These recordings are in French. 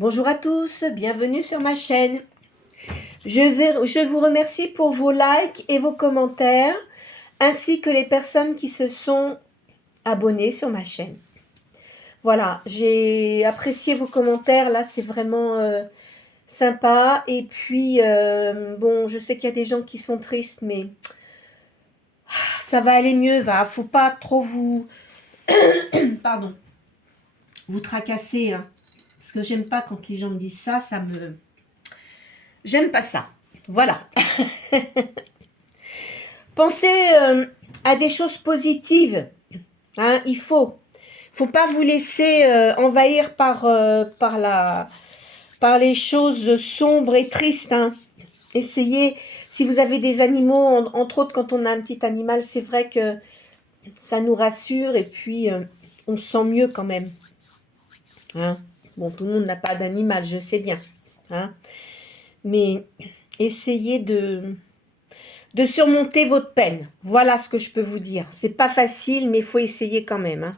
Bonjour à tous, bienvenue sur ma chaîne. Je vous remercie pour vos likes et vos commentaires, ainsi que les personnes qui se sont abonnées sur ma chaîne. Voilà, j'ai apprécié vos commentaires, là c'est vraiment sympa. Et puis, bon, je sais qu'il y a des gens qui sont tristes, mais ça va aller mieux, faut pas trop vous... Pardon, vous tracasser, hein. Parce que j'aime pas quand les gens me disent ça, j'aime pas ça. Voilà. Pensez à des choses positives. Hein, il faut pas vous laisser envahir par les choses sombres et tristes. Hein. Essayez, si vous avez des animaux, entre autres quand on a un petit animal, c'est vrai que ça nous rassure et puis on se sent mieux quand même. Hein. Bon, tout le monde n'a pas d'animal, je sais bien. Hein. Mais essayez de surmonter votre peine. Voilà ce que je peux vous dire. C'est pas facile, mais il faut essayer quand même. Hein.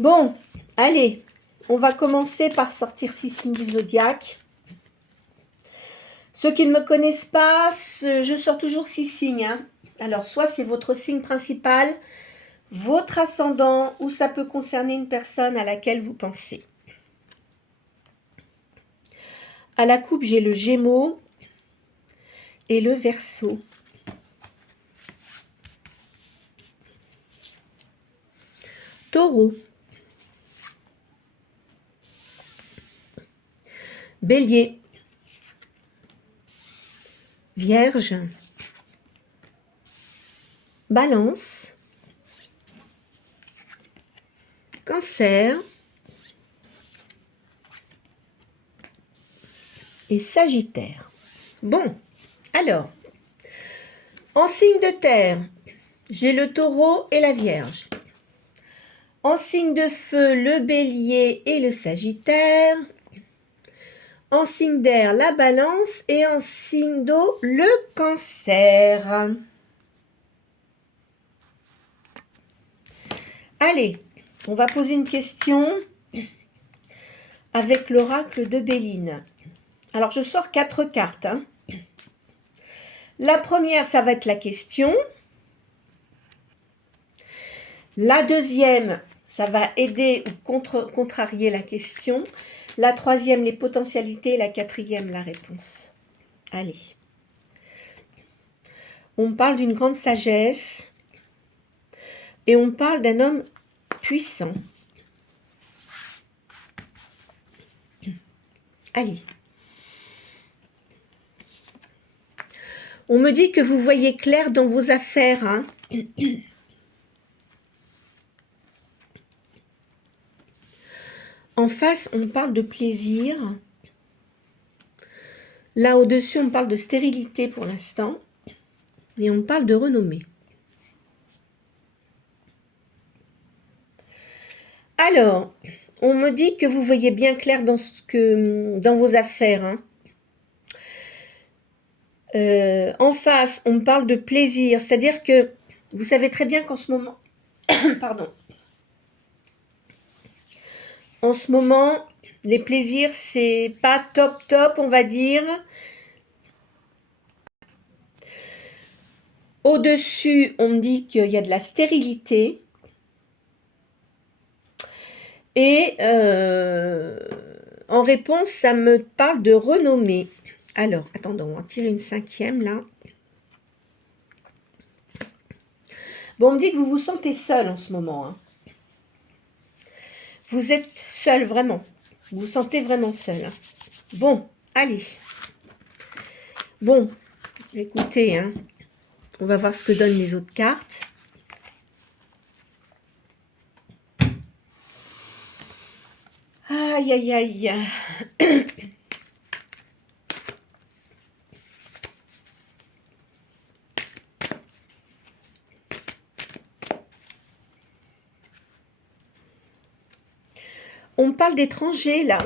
Bon, allez, on va commencer par sortir 6 signes du zodiaque. Ceux qui ne me connaissent pas, je sors toujours 6 signes. Hein. Alors, soit c'est votre signe principal, votre ascendant, ou ça peut concerner une personne à laquelle vous pensez. À la coupe, j'ai le Gémeaux et le Verseau. Taureau. Bélier. Vierge. Balance. Cancer. Et Sagittaire. Bon, alors, en signe de terre, j'ai le Taureau et la Vierge. En signe de feu, le Bélier et le Sagittaire. En signe d'air, la Balance. Et en signe d'eau, le Cancer. Allez, on va poser une question avec l'oracle de Béline. Alors, je sors 4 cartes. Hein. La première, ça va être la question. La deuxième, ça va aider ou contrarier la question. La troisième, les potentialités. La quatrième, la réponse. Allez. On parle d'une grande sagesse et on parle d'un homme puissant. Allez. On me dit que vous voyez clair dans vos affaires. Hein. En face, on parle de plaisir. Là, au-dessus, on parle de stérilité pour l'instant. Et on parle de renommée. Alors, on me dit que vous voyez bien clair dans vos affaires. Hein. En face, on me parle de plaisir. C'est-à-dire que vous savez très bien qu'en ce moment... Pardon. En ce moment, les plaisirs, c'est pas top, on va dire. Au-dessus, on me dit qu'il y a de la stérilité. Et en réponse, ça me parle de renommée. Alors, attendons, on va en tirer une 5e, là. Bon, on me dit que vous vous sentez seul en ce moment. Hein. Vous êtes seul, vraiment. Vous vous sentez vraiment seul. Hein. Bon, allez. Bon, écoutez, hein, on va voir ce que donnent les autres cartes. Aïe, aïe, aïe. On parle d'étrangers, là.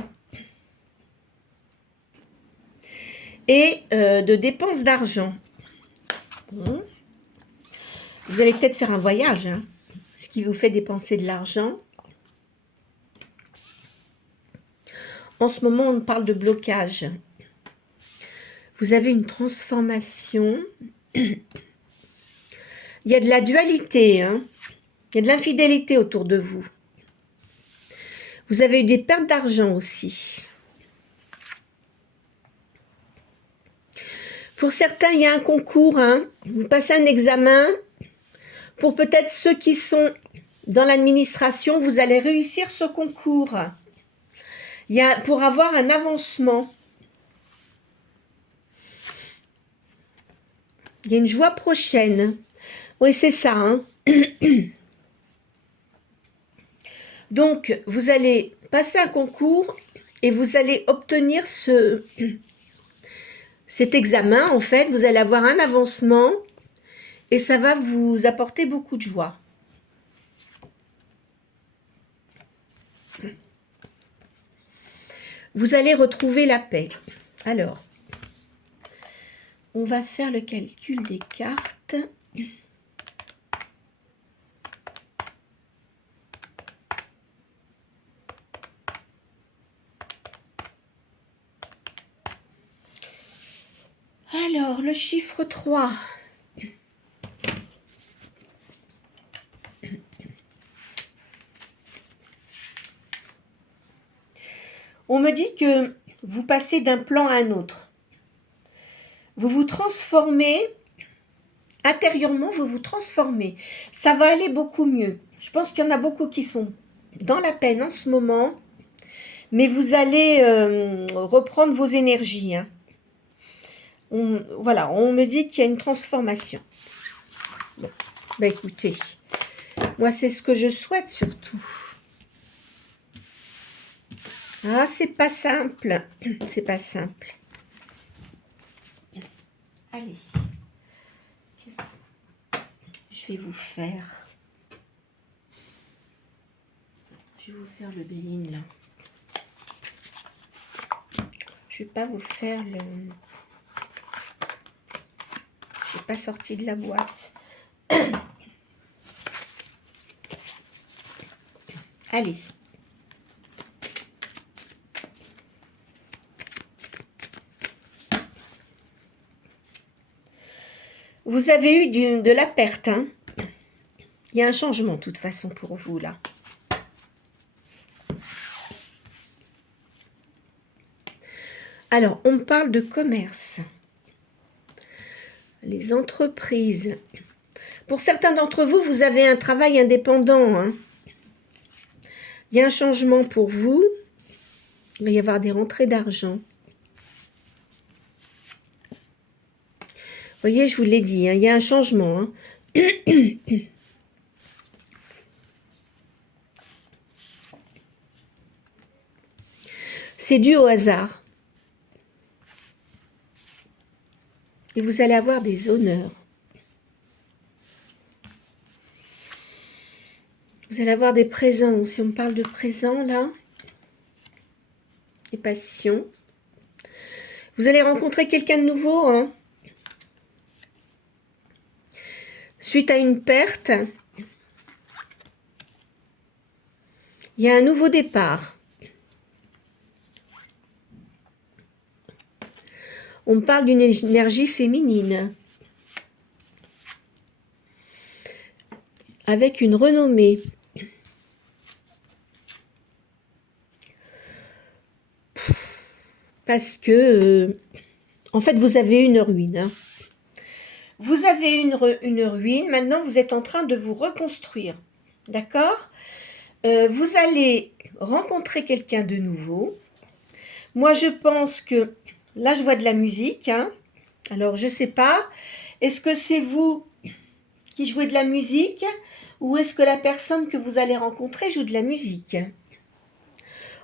Et de dépenses d'argent. Bon. Vous allez peut-être faire un voyage, hein, ce qui vous fait dépenser de l'argent. En ce moment, on parle de blocage. Vous avez une transformation. Il y a de la dualité, hein. Il y a de l'infidélité autour de vous. Vous avez eu des pertes d'argent aussi. Pour certains, il y a un concours, hein. Vous passez un examen. Pour peut-être ceux qui sont dans l'administration, vous allez réussir ce concours. Il y a pour avoir un avancement. Il y a une joie prochaine. Oui, c'est ça, hein. Donc, vous allez passer un concours et vous allez obtenir cet examen. En fait, vous allez avoir un avancement et ça va vous apporter beaucoup de joie. Vous allez retrouver la paix. Alors, on va faire le calcul des cartes. Alors, le chiffre 3. On me dit que vous passez d'un plan à un autre. Vous vous transformez, intérieurement, vous vous transformez. Ça va aller beaucoup mieux. Je pense qu'il y en a beaucoup qui sont dans la peine en ce moment, mais vous allez reprendre vos énergies, hein. Voilà, on me dit qu'il y a une transformation. Bon, bah écoutez, moi c'est ce que je souhaite surtout. Ah, c'est pas simple, c'est pas simple. Allez, qu'est-ce que je vais vous faire? Je vais vous faire le Béline là. Je vais pas vous faire le... Je n'ai pas sorti de la boîte. Allez. Vous avez eu de la perte, hein. Il y a un changement de toute façon pour vous là. Alors, on parle de commerce. Les entreprises. Pour certains d'entre vous, vous avez un travail indépendant, hein. Il y a un changement pour vous. Il va y avoir des rentrées d'argent. Vous voyez, je vous l'ai dit, hein, il y a un changement, hein. C'est dû au hasard. Et vous allez avoir des honneurs. Vous allez avoir des présents. Si on parle de présents, là, des passions. Vous allez rencontrer quelqu'un de nouveau, hein. Suite à une perte, il y a un nouveau départ. On parle d'une énergie féminine. Avec une renommée. Parce que, en fait, vous avez une ruine, hein. Vous avez une ruine, maintenant vous êtes en train de vous reconstruire, d'accord? Vous allez rencontrer quelqu'un de nouveau. Moi, je pense que, là, je vois de la musique, hein. Alors, je ne sais pas, est-ce que c'est vous qui jouez de la musique ou est-ce que la personne que vous allez rencontrer joue de la musique?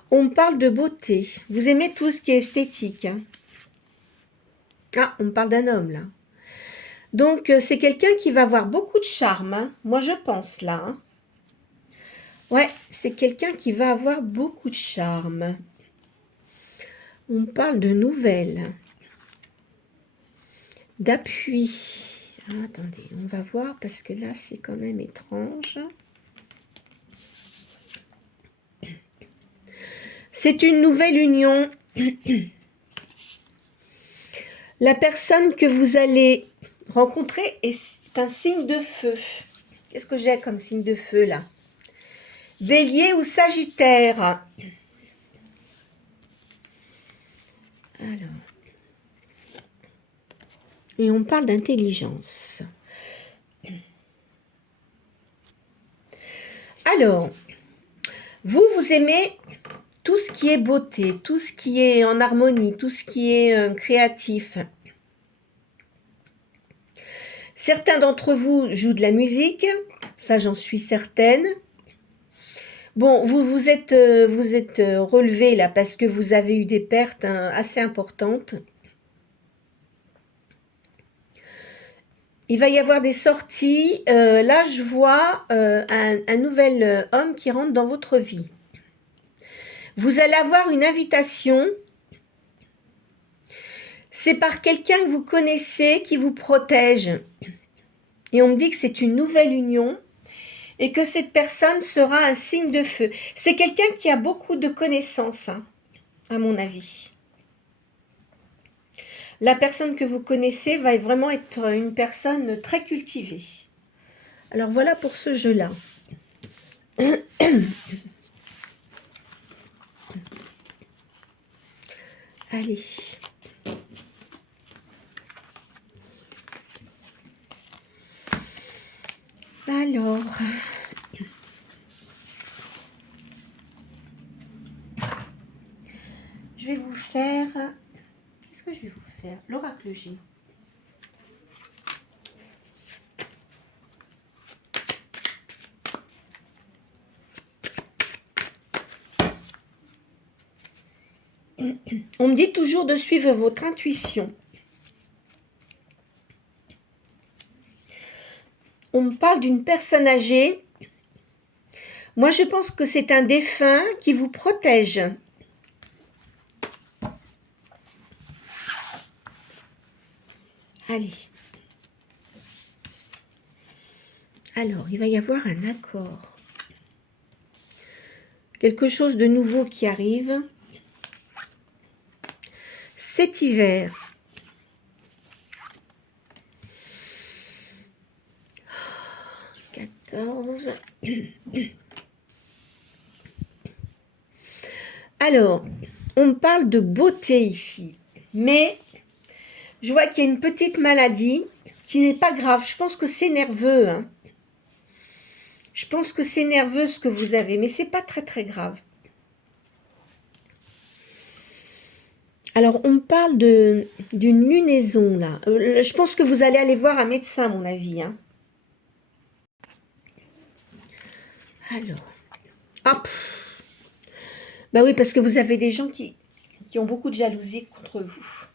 On parle de beauté. Vous aimez tout ce qui est esthétique, hein. Ah, on parle d'un homme, là. Donc, c'est quelqu'un qui va avoir beaucoup de charme, hein. Moi, je pense, là, hein. Ouais, c'est quelqu'un qui va avoir beaucoup de charme. On parle de nouvelles. D'appui. Ah, attendez, on va voir, parce que là, c'est quand même étrange. C'est une nouvelle union. La personne que vous allez rencontrer est un signe de feu. Qu'est-ce que j'ai comme signe de feu là? Bélier ou Sagittaire? Alors. Et on parle d'intelligence. Alors, vous aimez tout ce qui est beauté, tout ce qui est en harmonie, tout ce qui est créatif. Certains d'entre vous jouent de la musique, ça j'en suis certaine. Bon, vous êtes relevé là parce que vous avez eu des pertes assez importantes. Il va y avoir des sorties. Là, je vois un nouvel homme qui rentre dans votre vie. Vous allez avoir une invitation. C'est par quelqu'un que vous connaissez qui vous protège. Et on me dit que c'est une nouvelle union et que cette personne sera un signe de feu. C'est quelqu'un qui a beaucoup de connaissances, hein, à mon avis. La personne que vous connaissez va vraiment être une personne très cultivée. Alors voilà pour ce jeu-là. Allez. Alors, je vais vous faire... Qu'est-ce que je vais vous faire? L'oracle J. On me dit toujours de suivre votre intuition. On me parle d'une personne âgée. Moi, je pense que c'est un défunt qui vous protège. Allez. Alors, il va y avoir un accord. Quelque chose de nouveau qui arrive. Cet hiver. Alors, on me parle de beauté ici, mais je vois qu'il y a une petite maladie qui n'est pas grave. Je pense que c'est nerveux. Hein. Je pense que c'est nerveux ce que vous avez, mais c'est pas très très grave. Alors, on me parle d'une lunaison là. Je pense que vous allez aller voir un médecin, à mon avis. Hein. Alors, hop. Bah oui, parce que vous avez des gens qui ont beaucoup de jalousie contre vous.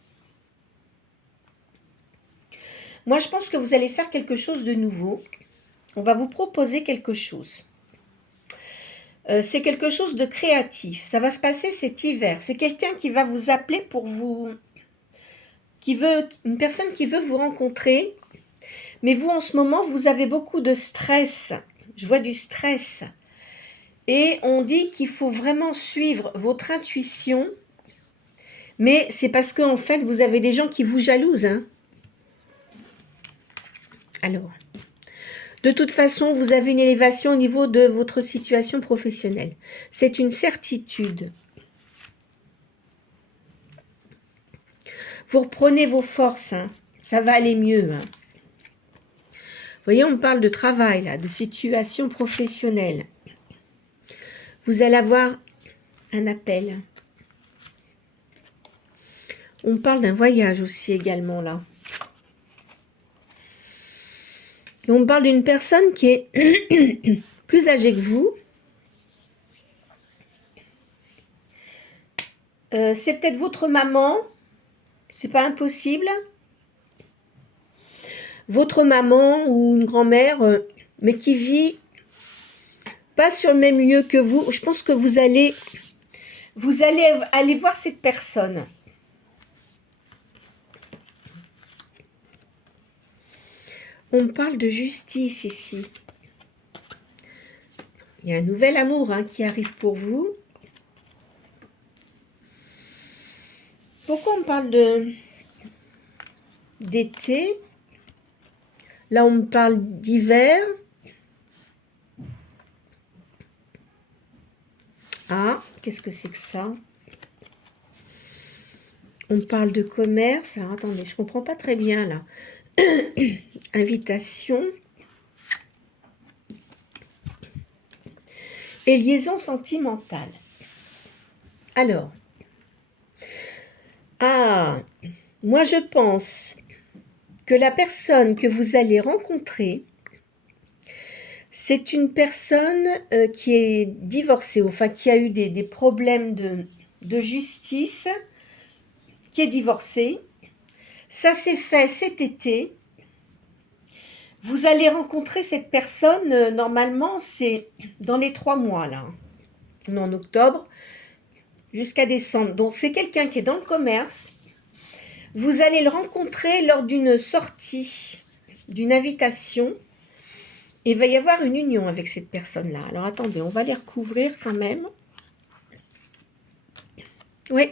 Moi, je pense que vous allez faire quelque chose de nouveau. On va vous proposer quelque chose. C'est quelque chose de créatif. Ça va se passer cet hiver. C'est quelqu'un qui va vous appeler pour vous... une personne qui veut vous rencontrer. Mais vous, en ce moment, vous avez beaucoup de stress. Je vois du stress. Et on dit qu'il faut vraiment suivre votre intuition. Mais c'est parce qu'en fait, vous avez des gens qui vous jalousent. Hein. Alors, de toute façon, vous avez une élévation au niveau de votre situation professionnelle. C'est une certitude. Vous reprenez vos forces. Hein. Ça va aller mieux. Hein. Vous voyez, on parle de travail, là, de situation professionnelle. Vous allez avoir un appel. On parle d'un voyage aussi également, là. Et on parle d'une personne qui est plus âgée que vous. C'est peut-être votre maman. C'est pas impossible. Votre maman ou une grand-mère, mais qui vit pas sur le même lieu que vous. Je pense que vous allez aller voir cette personne. On parle de justice ici. Il y a un nouvel amour hein, qui arrive pour vous. Pourquoi on parle d'été? Là, on me parle d'hiver. Ah, qu'est-ce que c'est que ça? On parle de commerce. Alors, attendez, je ne comprends pas très bien, là. Invitation. Et liaison sentimentale. Alors. Ah, moi, je pense que la personne que vous allez rencontrer, c'est une personne qui est divorcée, enfin qui a eu des problèmes de justice, qui est divorcée. Ça s'est fait cet été. Vous allez rencontrer cette personne, normalement, c'est dans les 3 mois, là. On est en octobre, jusqu'à décembre. Donc, c'est quelqu'un qui est dans le commerce. Vous allez le rencontrer lors d'une sortie, d'une invitation. Et il va y avoir une union avec cette personne-là. Alors, attendez, on va les recouvrir quand même. Oui,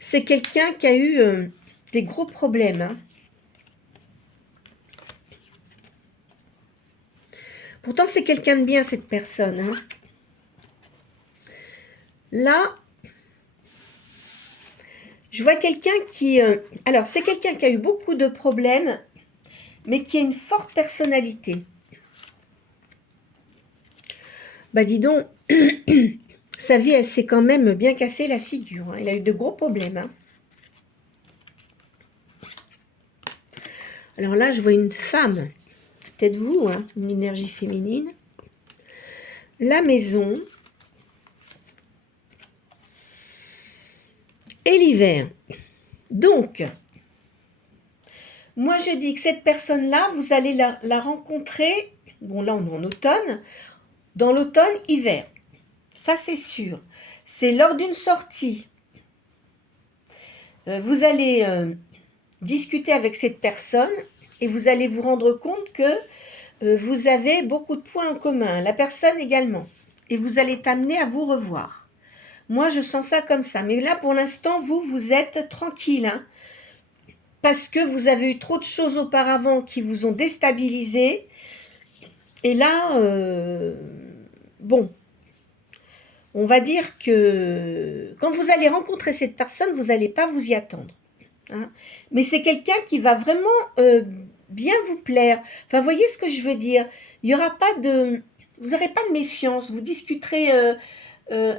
c'est quelqu'un qui a eu des gros problèmes. Hein. Pourtant, c'est quelqu'un de bien, cette personne. Hein. Là, je vois quelqu'un qui... alors, c'est quelqu'un qui a eu beaucoup de problèmes, mais qui a une forte personnalité. Bah, dis donc, sa vie, elle s'est quand même bien cassée la figure. Hein. Il a eu de gros problèmes. Hein. Alors là, je vois une femme, peut-être vous, hein, une énergie féminine. La maison. Et l'hiver. Donc, moi je dis que cette personne-là, vous allez la rencontrer, bon là on est en automne, dans l'automne-hiver. Ça c'est sûr. C'est lors d'une sortie. Vous allez discuter avec cette personne et vous allez vous rendre compte que vous avez beaucoup de points en commun. La personne également. Et vous allez t'amener à vous revoir. Moi, je sens ça comme ça. Mais là, pour l'instant, vous êtes tranquille. Hein, parce que vous avez eu trop de choses auparavant qui vous ont déstabilisé. Et là, bon, on va dire que quand vous allez rencontrer cette personne, vous n'allez pas vous y attendre. Hein, mais c'est quelqu'un qui va vraiment bien vous plaire. Enfin, vous voyez ce que je veux dire? Il n'y aura pas de... Vous n'aurez pas de méfiance. Vous discuterez...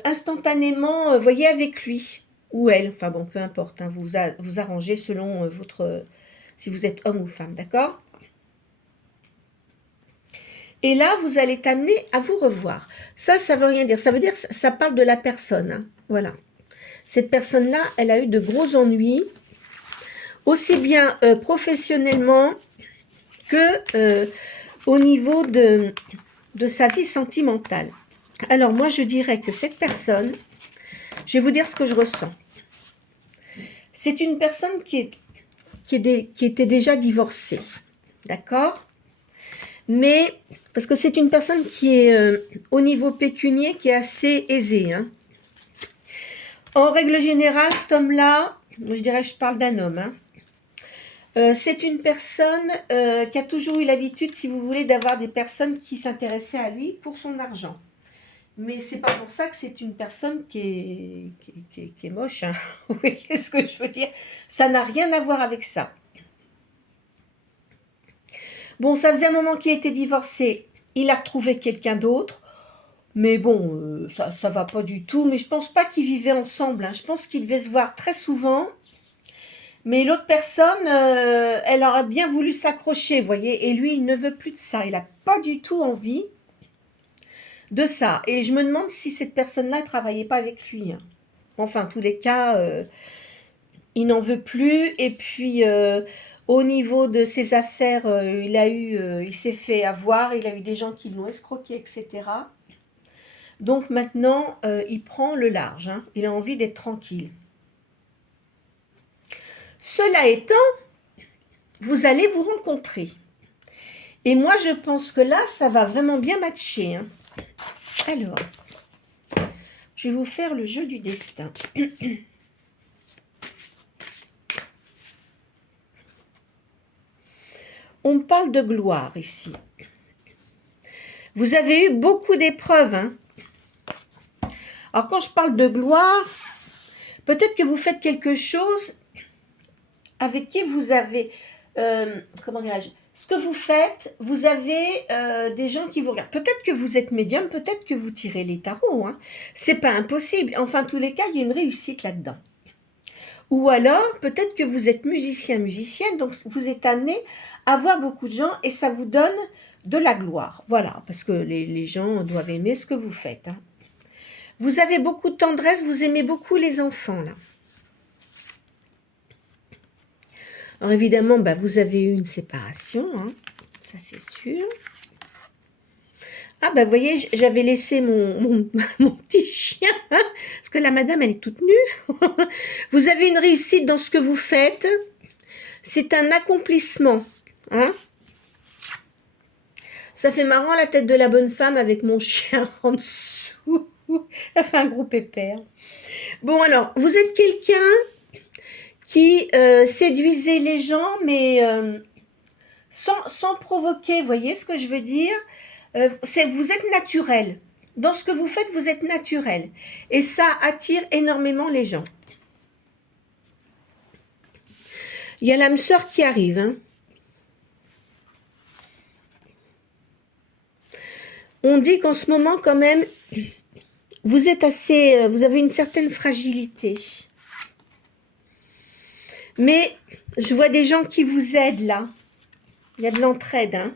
instantanément, voyez avec lui ou elle, enfin bon, peu importe, hein, vous arrangez selon votre, si vous êtes homme ou femme, d'accord? Et là, vous allez t'amener à vous revoir. Ça veut rien dire. Ça veut dire, ça parle de la personne. Hein, voilà. Cette personne-là, elle a eu de gros ennuis, aussi bien professionnellement que au niveau de sa vie sentimentale. Alors moi, je dirais que cette personne, je vais vous dire ce que je ressens. C'est une personne qui était déjà divorcée, d'accord? Mais, parce que c'est une personne qui est au niveau pécunier, qui est assez aisée. Hein. En règle générale, cet homme-là, je dirais que je parle d'un homme, hein. C'est une personne qui a toujours eu l'habitude, si vous voulez, d'avoir des personnes qui s'intéressaient à lui pour son argent. Mais c'est pas pour ça que c'est une personne qui est moche. Hein. Vous voyez ce que je veux dire? Ça n'a rien à voir avec ça. Bon, ça faisait un moment qu'il était divorcé. Il a retrouvé quelqu'un d'autre. Mais bon, ça va pas du tout. Mais je pense pas qu'ils vivaient ensemble. Hein. Je pense qu'ils devaient se voir très souvent. Mais l'autre personne, elle aurait bien voulu s'accrocher, vous voyez. Et lui, il ne veut plus de ça. Il n'a pas du tout envie de ça. Et je me demande si cette personne-là ne travaillait pas avec lui. Hein. Enfin, en tous les cas, il n'en veut plus. Et puis, au niveau de ses affaires, il s'est fait avoir. Il a eu des gens qui l'ont escroqué, etc. Donc maintenant, il prend le large. Hein. Il a envie d'être tranquille. Cela étant, vous allez vous rencontrer. Et moi, je pense que là, ça va vraiment bien matcher. Hein. Alors, je vais vous faire le jeu du destin. On parle de gloire ici. Vous avez eu beaucoup d'épreuves. Hein. Alors quand je parle de gloire, peut-être que vous faites quelque chose avec qui vous avez... comment dirais-je, ce que vous faites, vous avez des gens qui vous regardent. Peut-être que vous êtes médium, peut-être que vous tirez les tarots. Hein. C'est pas impossible. Enfin, tous les cas, il y a une réussite là-dedans. Ou alors, peut-être que vous êtes musicien, musicienne, donc vous êtes amené à voir beaucoup de gens et ça vous donne de la gloire. Voilà, parce que les gens doivent aimer ce que vous faites. Hein. Vous avez beaucoup de tendresse, vous aimez beaucoup les enfants, là. Alors évidemment, bah, vous avez eu une séparation, hein, ça c'est sûr. Ah bah vous voyez, j'avais laissé mon petit chien, hein, parce que la madame elle est toute nue. Vous avez une réussite dans ce que vous faites, c'est un accomplissement. Hein. Ça fait marrant la tête de la bonne femme avec mon chien en dessous. Ça fait un gros pépère. Bon alors, vous êtes quelqu'un qui séduisait les gens, mais sans provoquer, vous voyez ce que je veux dire, vous êtes naturel. Dans ce que vous faites, vous êtes naturel. Et ça attire énormément les gens. Il y a l'âme sœur qui arrive. Hein. On dit qu'en ce moment, quand même, vous êtes assez... vous avez une certaine fragilité. Mais je vois des gens qui vous aident là. Il y a de l'entraide. Hein.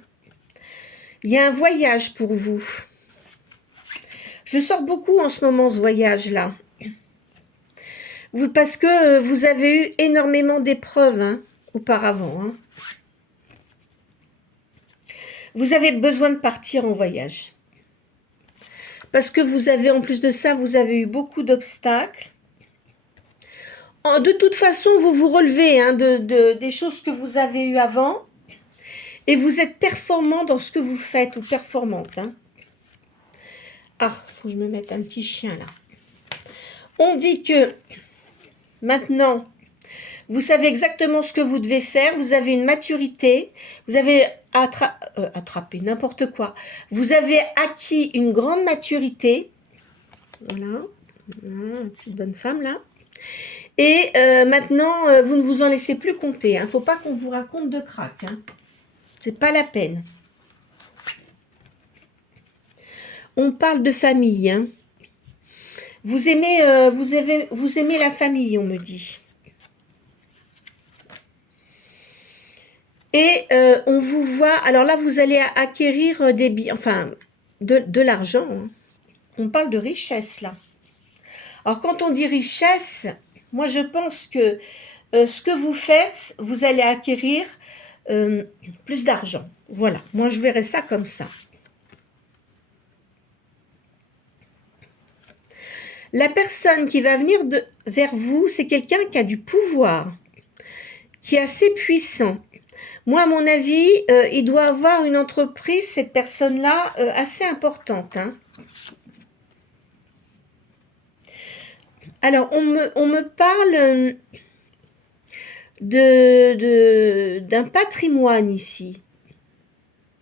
Il y a un voyage pour vous. Je sors beaucoup en ce moment ce voyage-là. Parce que vous avez eu énormément d'épreuves hein, auparavant. Hein. Vous avez besoin de partir en voyage. Parce que vous avez, en plus de ça, vous avez eu beaucoup d'obstacles. De toute façon, vous vous relevez hein, des choses que vous avez eues avant. Et vous êtes performant dans ce que vous faites, ou performante. Hein. Ah, il faut que je me mette un petit chien là. On dit que maintenant, vous savez exactement ce que vous devez faire, vous avez une maturité, vous avez attrapé n'importe quoi. Vous avez acquis une grande maturité. Voilà, une petite bonne femme là. Et maintenant, vous ne vous en laissez plus compter. Il ne faut pas qu'on vous raconte de crack. Hein. C'est pas la peine. On parle de famille. Hein. Vous aimez la famille, on me dit. Et on vous voit... Alors là, vous allez acquérir des biens, enfin, de l'argent. Hein. On parle de richesse, là. Alors, quand on dit richesse, moi, je pense que ce que vous faites, vous allez acquérir plus d'argent. Voilà, moi, je verrais ça comme ça. La personne qui va venir vers vous, c'est quelqu'un qui a du pouvoir, qui est assez puissant. Moi, à mon avis, il doit avoir une entreprise, cette personne-là, assez importante. Hein. Alors, on me parle d'un patrimoine ici.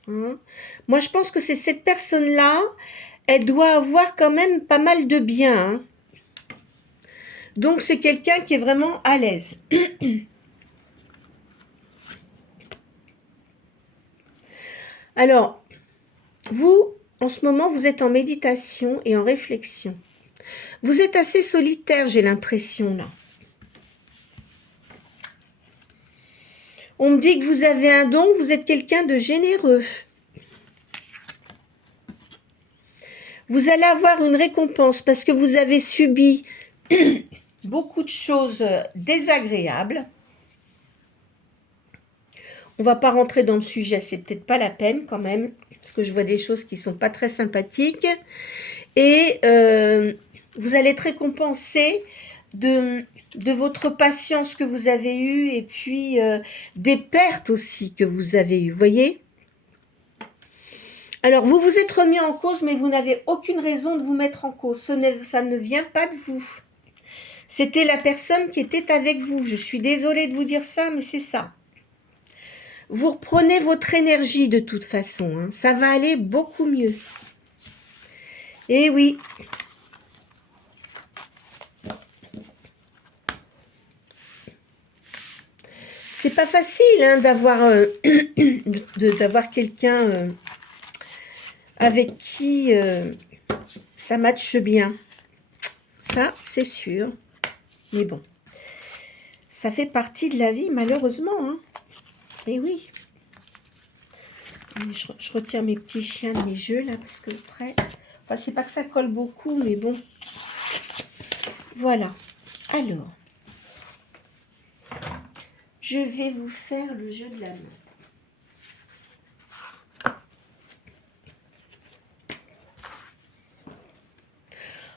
Hein. Moi, je pense que c'est cette personne-là, elle doit avoir quand même pas mal de biens. Hein. Donc, c'est quelqu'un qui est vraiment à l'aise. Alors, vous, en ce moment, vous êtes en méditation et en réflexion. Vous êtes assez solitaire, j'ai l'impression, là. On me dit que vous avez un don, vous êtes quelqu'un de généreux. Vous allez avoir une récompense parce que vous avez subi beaucoup de choses désagréables. On ne va pas rentrer dans le sujet, c'est peut-être pas la peine quand même, parce que je vois des choses qui ne sont pas très sympathiques. Et vous allez être récompensé de votre patience que vous avez eue et puis des pertes aussi que vous avez eues, vous voyez ? Alors, vous vous êtes remis en cause, mais vous n'avez aucune raison de vous mettre en cause. Ça ne vient pas de vous. C'était la personne qui était avec vous. Je suis désolée de vous dire ça, mais c'est ça. Vous reprenez votre énergie de toute façon. Hein. Ça va aller beaucoup mieux. Eh oui. C'est pas facile hein, d'avoir d'avoir quelqu'un avec qui ça matche bien. Ça, c'est sûr. Mais bon, ça fait partie de la vie, malheureusement. Hein. Et oui. Je retire mes petits chiens de mes jeux, là, parce que après... Enfin, c'est pas que ça colle beaucoup, mais bon. Voilà. Alors, je vais vous faire le jeu de la main.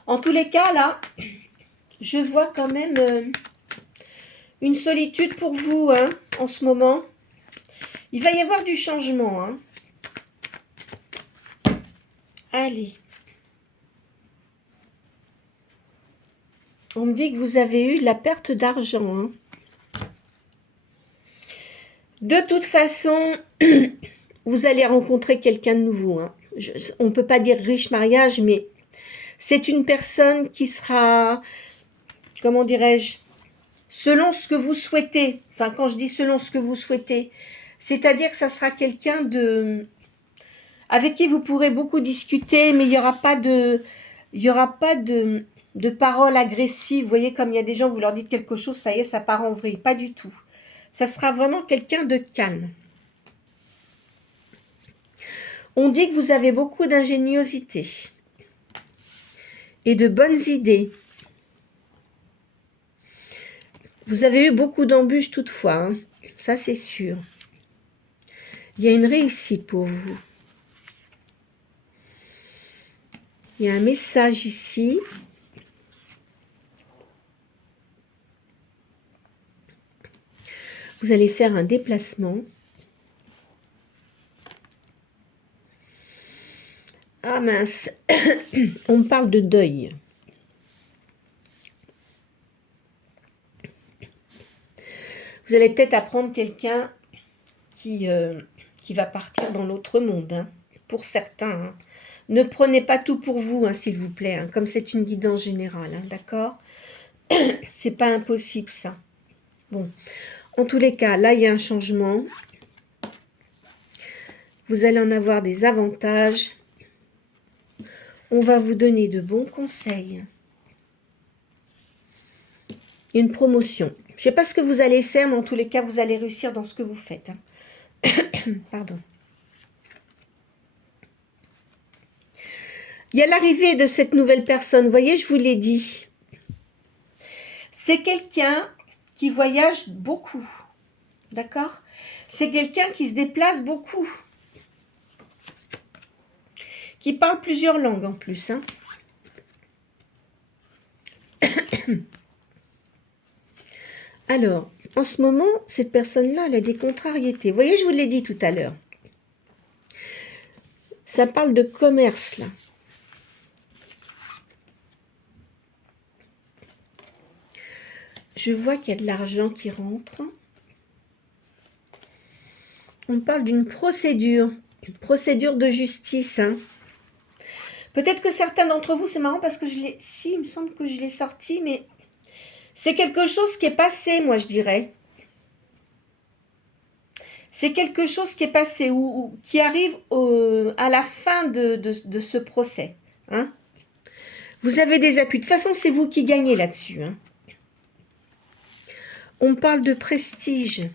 En tous les cas, là, je vois quand même une solitude pour vous, hein, en ce moment. Il va y avoir du changement, hein. Allez. On me dit que vous avez eu de la perte d'argent, hein. De toute façon, vous allez rencontrer quelqu'un de nouveau, hein. On ne peut pas dire riche mariage, mais c'est une personne qui sera, comment dirais-je, selon ce que vous souhaitez. Enfin, quand je dis selon ce que vous souhaitez, c'est-à-dire que ça sera quelqu'un avec qui vous pourrez beaucoup discuter, mais il n'y aura pas de paroles agressives. Vous voyez, comme il y a des gens, vous leur dites quelque chose, ça y est, ça part en vrille. Pas du tout. Ça sera vraiment quelqu'un de calme. On dit que vous avez beaucoup d'ingéniosité et de bonnes idées. Vous avez eu beaucoup d'embûches toutefois, hein. Ça c'est sûr. Il y a une réussite pour vous. Il y a un message ici. Vous allez faire un déplacement. Ah mince, on me parle de deuil. Vous allez peut-être apprendre quelqu'un qui va partir dans l'autre monde, hein, pour certains. Hein. Ne prenez pas tout pour vous, hein, s'il vous plaît, hein, comme c'est une guidance générale, hein, d'accord? C'est pas impossible, ça. Bon, en tous les cas, là, il y a un changement. Vous allez en avoir des avantages. On va vous donner de bons conseils. Une promotion. Je ne sais pas ce que vous allez faire, mais en tous les cas, vous allez réussir dans ce que vous faites. Hein. Pardon. Il y a l'arrivée de cette nouvelle personne. Vous voyez, je vous l'ai dit. C'est quelqu'un qui voyage beaucoup. D'accord? C'est quelqu'un qui se déplace beaucoup. Qui parle plusieurs langues en plus. Hein. Alors, en ce moment, cette personne-là, elle a des contrariétés. Vous voyez, je vous l'ai dit tout à l'heure. Ça parle de commerce, là. Je vois qu'il y a de l'argent qui rentre. On parle d'une procédure de justice. Hein. Peut-être que certains d'entre vous, c'est marrant parce que il me semble que je l'ai sorti, mais c'est quelque chose qui est passé, moi je dirais. C'est quelque chose qui est passé ou qui arrive à la fin de ce procès. Hein. Vous avez des appuis. De toute façon, c'est vous qui gagnez là-dessus. Hein. On parle de prestige.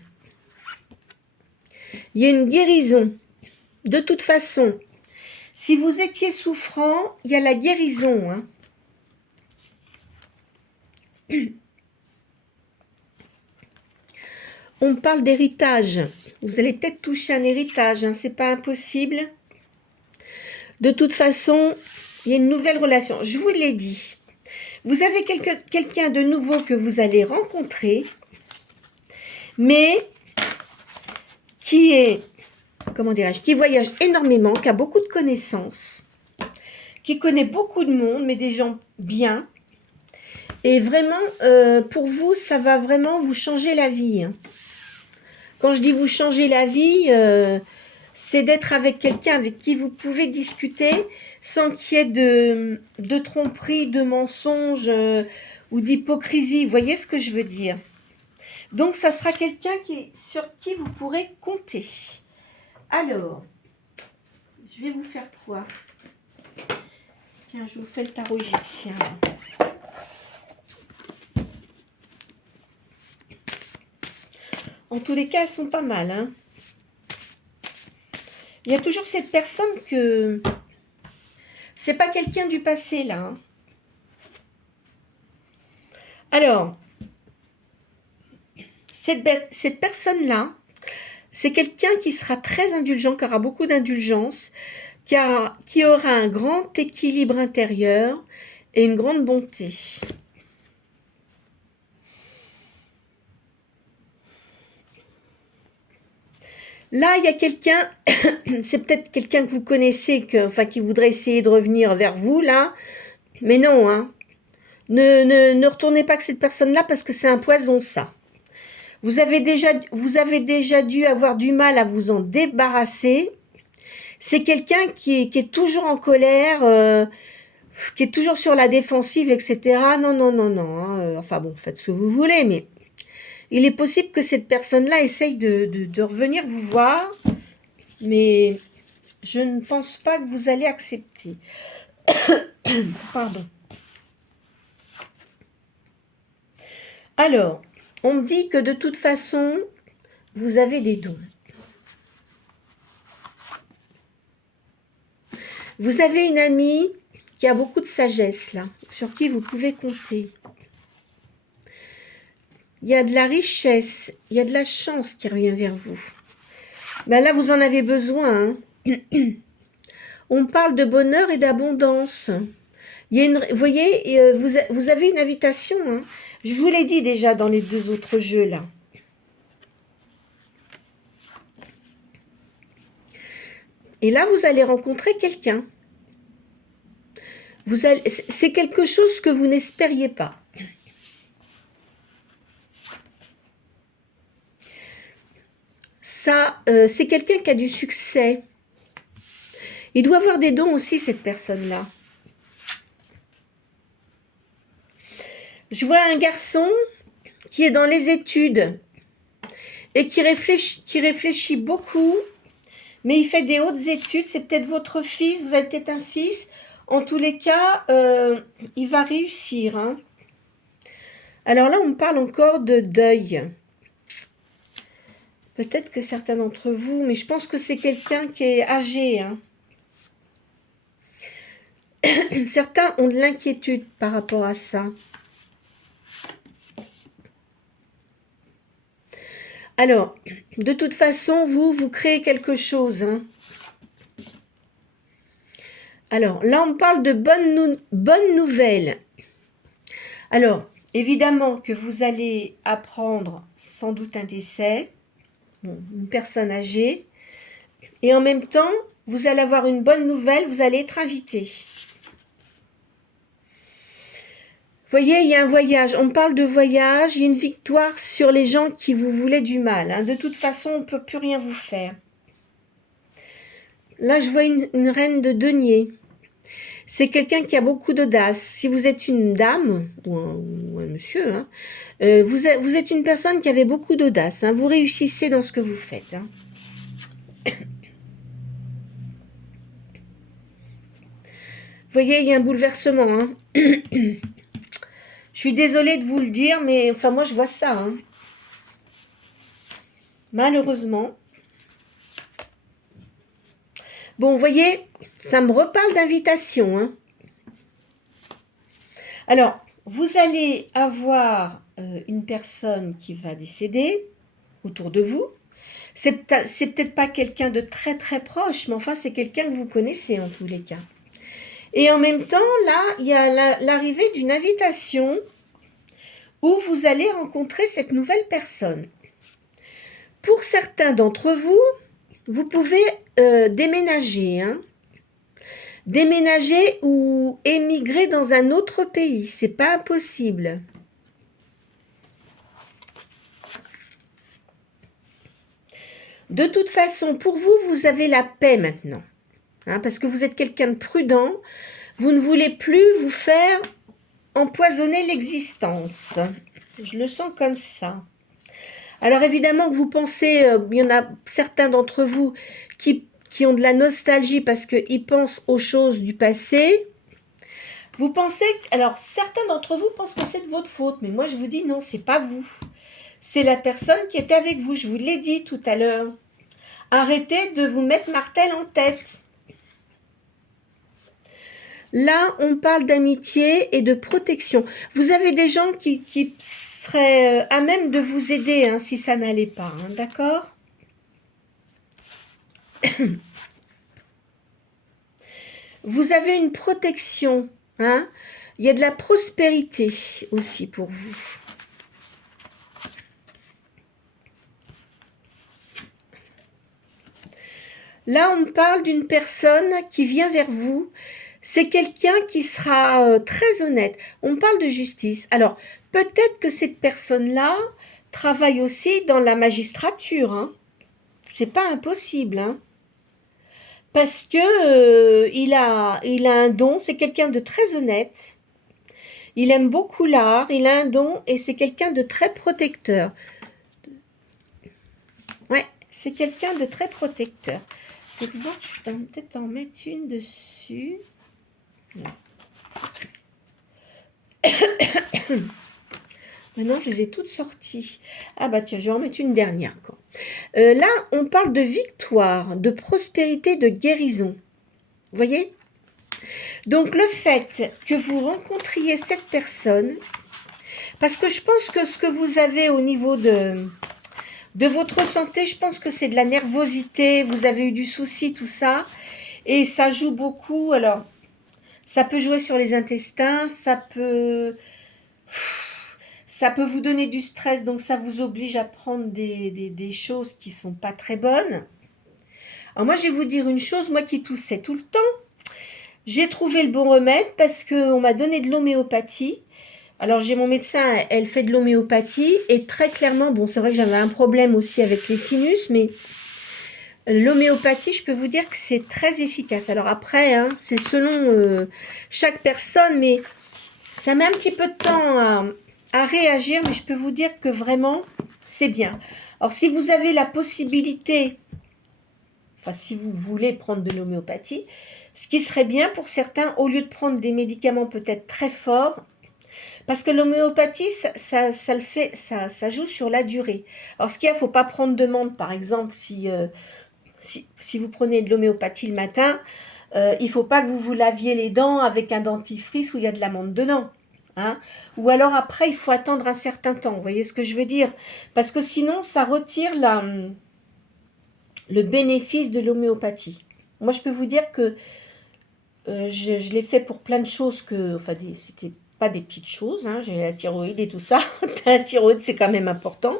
Il y a une guérison. De toute façon, si vous étiez souffrant, il y a la guérison. Hein. On parle d'héritage. Vous allez peut-être toucher un héritage. Hein. Ce n'est pas impossible. De toute façon, il y a une nouvelle relation. Je vous l'ai dit. Vous avez quelqu'un de nouveau que vous allez rencontrer, mais qui est, comment dirais-je, qui voyage énormément, qui a beaucoup de connaissances, qui connaît beaucoup de monde, mais des gens bien. Et vraiment, pour vous, ça va vraiment vous changer la vie. Hein. Quand je dis vous changer la vie, c'est d'être avec quelqu'un avec qui vous pouvez discuter sans qu'il y ait de tromperie, de mensonges ou d'hypocrisie. Vous voyez ce que je veux dire? Donc, ça sera quelqu'un sur qui vous pourrez compter. Alors, je vais vous faire quoi? Tiens, je vous fais le tarot égyptien. En tous les cas, elles sont pas mal. Hein. Il y a toujours cette personne que... C'est pas quelqu'un du passé, là. Hein. Alors, cette personne-là, c'est quelqu'un qui sera très indulgent, qui aura beaucoup d'indulgence, qui aura un grand équilibre intérieur et une grande bonté. Là, il y a quelqu'un, c'est peut-être quelqu'un que vous connaissez, qui voudrait essayer de revenir vers vous, là. Mais non, hein. Ne retournez pas avec cette personne-là parce que c'est un poison, ça. Vous avez déjà dû avoir du mal à vous en débarrasser. C'est quelqu'un qui est toujours en colère, qui est toujours sur la défensive, etc. Non, non, non, non. Hein. Enfin bon, faites ce que vous voulez, mais il est possible que cette personne-là essaye de revenir vous voir, mais je ne pense pas que vous allez accepter. Pardon. Alors, on me dit que de toute façon, vous avez des dons. Vous avez une amie qui a beaucoup de sagesse, là, sur qui vous pouvez compter. Il y a de la richesse, il y a de la chance qui revient vers vous. Ben là, vous en avez besoin. Hein. On parle de bonheur et d'abondance. Vous voyez, vous avez une invitation. Hein. Je vous l'ai dit déjà dans les 2 autres jeux, là. Et là, vous allez rencontrer quelqu'un. C'est quelque chose que vous n'espériez pas. Ça, c'est quelqu'un qui a du succès. Il doit avoir des dons aussi, cette personne-là. Je vois un garçon qui est dans les études et qui réfléchit beaucoup, mais il fait des hautes études. C'est peut-être votre fils, vous avez peut-être un fils. En tous les cas, il va réussir. Hein. Alors là, on me parle encore de deuil. Peut-être que certains d'entre vous, mais je pense que c'est quelqu'un qui est âgé. Hein. Certains ont de l'inquiétude par rapport à ça. Alors, de toute façon, vous créez quelque chose. Hein. Alors, là, on parle de bonnes nouvelles. Alors, évidemment que vous allez apprendre sans doute un décès, une personne âgée, et en même temps, vous allez avoir une bonne nouvelle, vous allez être invité. Vous voyez, il y a un voyage, on parle de voyage, il y a une victoire sur les gens qui vous voulaient du mal. Hein. De toute façon, on ne peut plus rien vous faire. Là, je vois une reine de denier. C'est quelqu'un qui a beaucoup d'audace. Si vous êtes une dame, ou un monsieur, hein, vous êtes une personne qui avait beaucoup d'audace. Hein. Vous réussissez dans ce que vous faites. Hein. Vous voyez, il y a un bouleversement. Hein. Je suis désolée de vous le dire, mais enfin, moi, je vois ça. Hein. Malheureusement. Bon, vous voyez, ça me reparle d'invitation. Hein. Alors, vous allez avoir une personne qui va décéder autour de vous. C'est peut-être pas quelqu'un de très très proche, mais enfin, c'est quelqu'un que vous connaissez en tous les cas. Et en même temps, là, il y a l'arrivée d'une invitation où vous allez rencontrer cette nouvelle personne. Pour certains d'entre vous, vous pouvez déménager, hein. Déménager ou émigrer dans un autre pays, c'est pas impossible. De toute façon, pour vous, vous avez la paix maintenant. Hein, parce que vous êtes quelqu'un de prudent. Vous ne voulez plus vous faire empoisonner l'existence. Je le sens comme ça. Alors évidemment que vous pensez, il y en a certains d'entre vous qui ont de la nostalgie parce qu'ils pensent aux choses du passé. Vous pensez, alors certains d'entre vous pensent que c'est de votre faute, mais moi je vous dis non, c'est pas vous. C'est la personne qui était avec vous, je vous l'ai dit tout à l'heure. Arrêtez de vous mettre martel en tête. Là, on parle d'amitié et de protection. Vous avez des gens qui seraient à même de vous aider hein, si ça n'allait pas, hein, d'accord? Vous avez une protection, hein? Il y a de la prospérité aussi pour vous. Là, on parle d'une personne qui vient vers vous. C'est quelqu'un qui sera très honnête. On parle de justice. Alors, peut-être que cette personne-là travaille aussi dans la magistrature. Hein. C'est pas impossible. Hein. Parce que il a un don. C'est quelqu'un de très honnête. Il aime beaucoup l'art. Il a un don et c'est quelqu'un de très protecteur. Ouais, c'est quelqu'un de très protecteur. Je vais voir, je vais peut-être en mettre une dessus. Maintenant, je les ai toutes sorties. Ah bah tiens, je vais en mettre une dernière. Là, on parle de victoire, de prospérité, de guérison. Vous voyez? Donc, le fait que vous rencontriez cette personne, parce que je pense que ce que vous avez au niveau de votre santé, je pense que c'est de la nervosité, vous avez eu du souci, tout ça, et ça joue beaucoup. Alors, ça peut jouer sur les intestins, ça peut vous donner du stress, donc ça vous oblige à prendre des choses qui ne sont pas très bonnes. Alors moi, je vais vous dire une chose, moi qui toussais tout le temps, j'ai trouvé le bon remède parce qu'on m'a donné de l'homéopathie. Alors j'ai mon médecin, elle fait de l'homéopathie et très clairement, bon c'est vrai que j'avais un problème aussi avec les sinus, mais l'homéopathie, je peux vous dire que c'est très efficace. Alors après, hein, c'est selon chaque personne, mais ça met un petit peu de temps à réagir, mais je peux vous dire que vraiment, c'est bien. Alors si vous avez la possibilité, enfin si vous voulez prendre de l'homéopathie, ce qui serait bien pour certains, au lieu de prendre des médicaments peut-être très forts, parce que l'homéopathie, ça joue sur la durée. Alors, ce qu'il y a, il ne faut pas prendre de menthe, par exemple, si vous prenez de l'homéopathie le matin, il ne faut pas que vous vous laviez les dents avec un dentifrice où il y a de la menthe dedans. Hein. Ou alors, après, il faut attendre un certain temps. Vous voyez ce que je veux dire? Parce que sinon, ça retire le bénéfice de l'homéopathie. Moi, je peux vous dire que je l'ai fait pour plein de choses c'était pas des petites choses, hein, j'ai la thyroïde et tout ça. La thyroïde, c'est quand même important.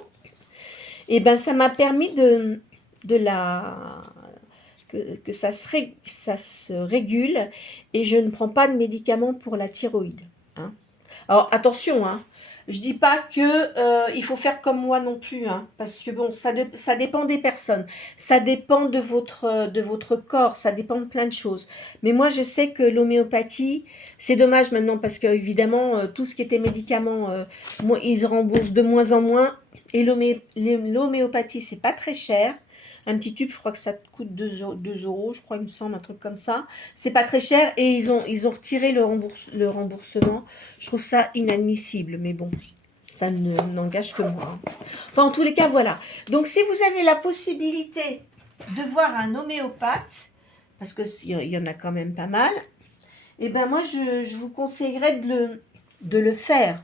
Et ben, ça m'a permis que ça se régule et je ne prends pas de médicaments pour la thyroïde. Hein. Alors, attention, hein, je dis pas que il faut faire comme moi non plus, hein, parce que bon, ça dépend des personnes, ça dépend de votre corps, ça dépend de plein de choses. Mais moi, je sais que l'homéopathie, c'est dommage maintenant parce que évidemment, tout ce qui était médicaments, ils remboursent de moins en moins. Et l'homéopathie, c'est pas très cher. Un petit tube, je crois que ça coûte 2 euros, je crois, il me semble, un truc comme ça. C'est pas très cher et ils ont retiré le remboursement. Je trouve ça inadmissible, mais bon, ça n'engage que moi. Enfin, en tous les cas, voilà. Donc, si vous avez la possibilité de voir un homéopathe, parce qu'il y en a quand même pas mal, eh ben moi, je vous conseillerais de le faire.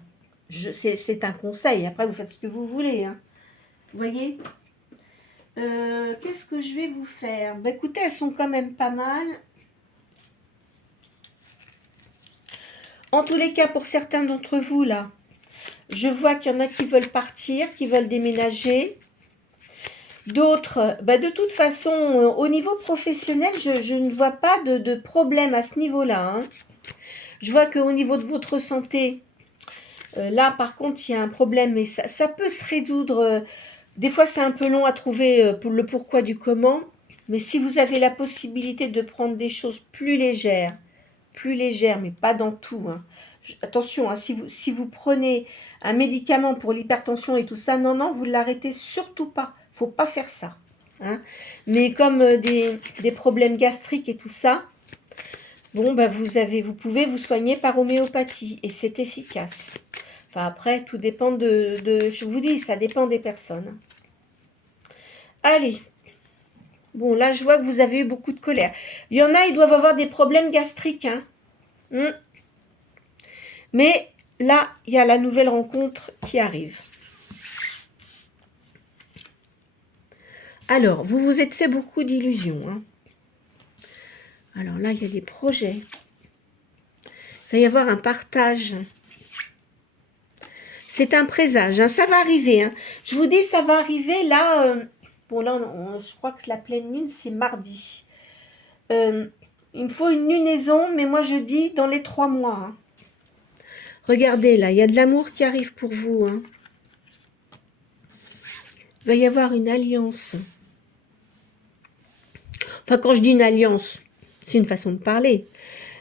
C'est un conseil. Après, vous faites ce que vous voulez. Hein. Vous voyez ? Qu'est-ce que je vais vous faire? Bah, écoutez, elles sont quand même pas mal. En tous les cas, pour certains d'entre vous, là, je vois qu'il y en a qui veulent partir, qui veulent déménager. D'autres, bah, de toute façon, au niveau professionnel, je ne vois pas de problème à ce niveau-là. Hein. Je vois qu'au niveau de votre santé, là, par contre, il y a un problème, mais ça peut se résoudre Des fois, c'est un peu long à trouver le pourquoi du comment, mais si vous avez la possibilité de prendre des choses plus légères, mais pas dans tout, hein. Attention, hein, si vous prenez un médicament pour l'hypertension et tout ça, non, non, vous ne l'arrêtez surtout pas. Faut pas faire ça, hein. Mais comme des problèmes gastriques et tout ça, bon, bah vous pouvez vous soigner par homéopathie et c'est efficace. Enfin, après, tout dépend je vous dis, ça dépend des personnes. Allez. Bon, là, je vois que vous avez eu beaucoup de colère. Il y en a, ils doivent avoir des problèmes gastriques, hein. Mais là, il y a la nouvelle rencontre qui arrive. Alors, vous vous êtes fait beaucoup d'illusions, hein. Alors là, il y a des projets. Il va y avoir un partage. C'est un présage, hein. Ça va arriver, hein. Je vous dis, ça va arriver là. Bon, là, je crois que la pleine lune, c'est mardi. Il me faut une lunaison, mais moi, je dis dans les 3 mois, hein. Regardez, là, il y a de l'amour qui arrive pour vous, hein. Il va y avoir une alliance. Enfin, quand je dis une alliance, c'est une façon de parler.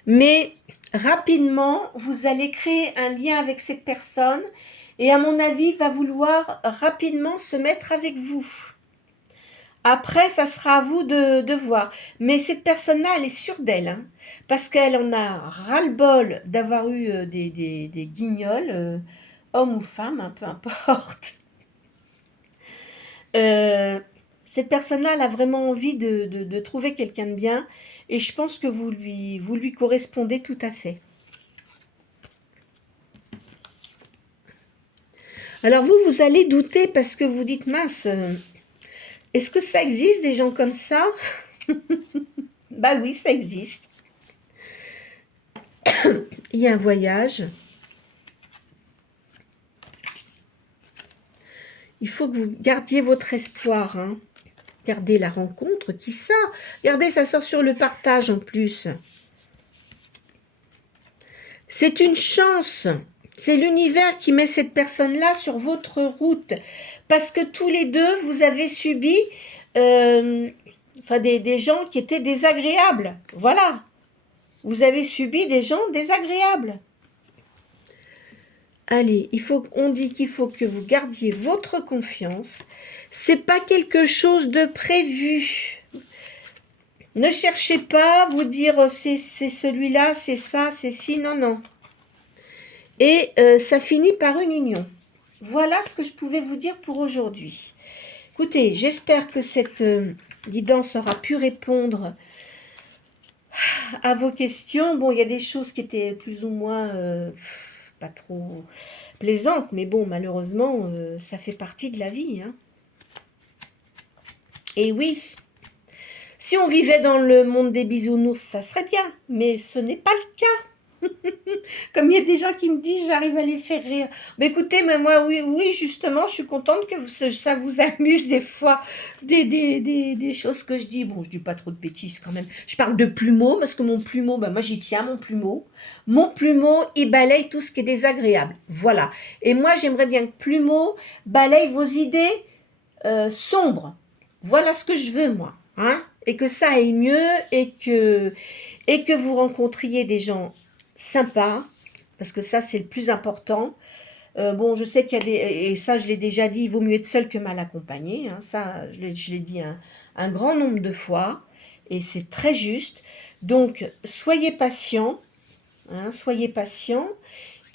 Mais rapidement, vous allez créer un lien avec cette personne et à mon avis, va vouloir rapidement se mettre avec vous. Après, ça sera à vous de voir. Mais cette personne-là, elle est sûre d'elle, hein, parce qu'elle en a ras-le-bol d'avoir eu des guignols, hommes ou femmes, hein, peu importe. Cette personne-là, elle a vraiment envie de trouver quelqu'un de bien et je pense que vous lui correspondez tout à fait. Alors vous allez douter parce que vous dites, mince, est-ce que ça existe des gens comme ça? Bah oui, ça existe. Il y a un voyage. Il faut que vous gardiez votre espoir, hein. Regardez la rencontre, qui ça? Regardez, ça sort sur le partage en plus. C'est une chance. C'est l'univers qui met cette personne-là sur votre route. Parce que tous les deux, vous avez subi des gens qui étaient désagréables. Voilà. Vous avez subi des gens désagréables. Allez, on dit qu'il faut que vous gardiez votre confiance. C'est pas quelque chose de prévu. Ne cherchez pas à vous dire c'est celui-là, c'est ça, c'est ci, non, non. Et ça finit par une union. Voilà ce que je pouvais vous dire pour aujourd'hui. Écoutez, j'espère que cette guidance aura pu répondre à vos questions. Bon, il y a des choses qui étaient plus ou moins pas trop plaisantes, mais bon, malheureusement, ça fait partie de la vie, hein. Et oui, si on vivait dans le monde des bisounours, ça serait bien, mais ce n'est pas le cas. Comme il y a des gens qui me disent, j'arrive à les faire rire. Mais écoutez, mais moi, oui, justement, je suis contente que ça vous amuse des fois, des choses que je dis. Bon, je dis pas trop de bêtises quand même. Je parle de plumeau, parce que mon plumeau, moi j'y tiens, mon plumeau. Mon plumeau, il balaye tout ce qui est désagréable. Voilà. Et moi, j'aimerais bien que plumeau balaye vos idées sombres. Voilà ce que je veux, moi. Hein, et que ça aille mieux et que vous rencontriez des gens sympas, parce que ça, c'est le plus important. Bon, je sais qu'il y a et ça, je l'ai déjà dit, il vaut mieux être seul que mal accompagné. Hein, ça, je l'ai dit un grand nombre de fois, et c'est très juste. Donc, soyez patient, hein, soyez patient.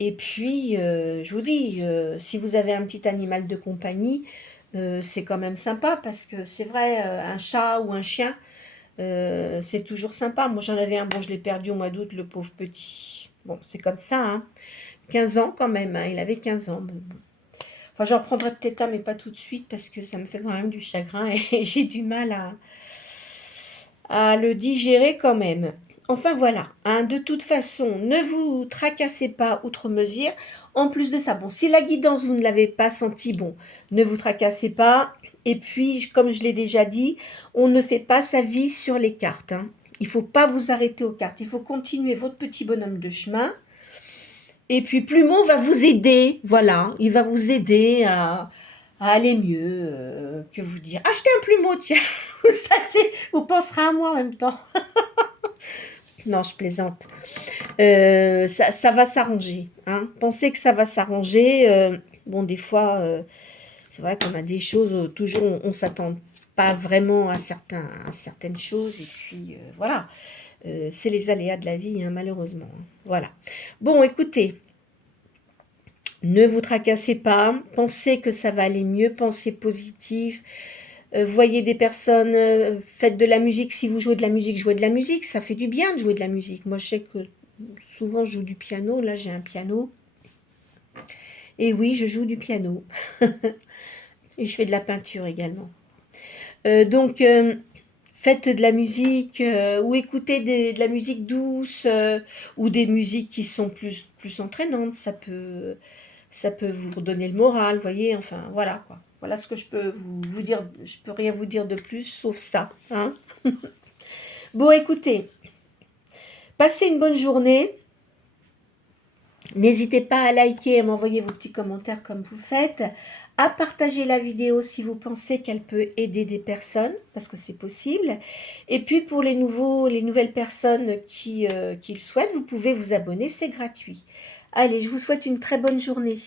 Et puis, je vous dis, si vous avez un petit animal de compagnie, c'est quand même sympa parce que c'est vrai, un chat ou un chien, c'est toujours sympa. Moi, j'en avais un, bon, je l'ai perdu au mois d'août, le pauvre petit. Bon, c'est comme ça, hein. 15 ans quand même, hein, il avait 15 ans. Bon. Enfin, j'en prendrai peut-être un, mais pas tout de suite parce que ça me fait quand même du chagrin et j'ai du mal à le digérer quand même. Enfin voilà, hein, de toute façon, ne vous tracassez pas outre mesure. En plus de ça, bon, si la guidance, vous ne l'avez pas sentie, bon, ne vous tracassez pas. Et puis, comme je l'ai déjà dit, on ne fait pas sa vie sur les cartes, hein. Il ne faut pas vous arrêter aux cartes. Il faut continuer votre petit bonhomme de chemin. Et puis, Plumeau va vous aider, voilà. Il va vous aider à aller mieux, que vous dire. Achetez un plumeau, tiens, vous penserez à moi en même temps. Non, je plaisante. Ça va s'arranger. Hein. Pensez que ça va s'arranger. Bon, des fois, c'est vrai qu'on a des choses, toujours, on ne s'attend pas vraiment à certaines choses. Et puis, voilà. C'est les aléas de la vie, hein, malheureusement. Hein. Voilà. Bon, écoutez. Ne vous tracassez pas. Pensez que ça va aller mieux. Pensez positif. Voyez des personnes, faites de la musique. Si vous jouez de la musique, jouez de la musique. Ça fait du bien de jouer de la musique. Moi, je sais que souvent, je joue du piano. Là, j'ai un piano. Et oui, je joue du piano. Et je fais de la peinture également. Donc, faites de la musique ou écoutez de la musique douce ou des musiques qui sont plus entraînantes. Ça peut vous redonner le moral, vous voyez. Enfin, voilà quoi. Voilà ce que je peux vous dire. Je peux rien vous dire de plus, sauf ça. Hein. Bon, écoutez, passez une bonne journée. N'hésitez pas à liker et à m'envoyer vos petits commentaires comme vous faites. À partager la vidéo si vous pensez qu'elle peut aider des personnes, parce que c'est possible. Et puis pour les nouvelles personnes qui le souhaitent, vous pouvez vous abonner, c'est gratuit. Allez, je vous souhaite une très bonne journée.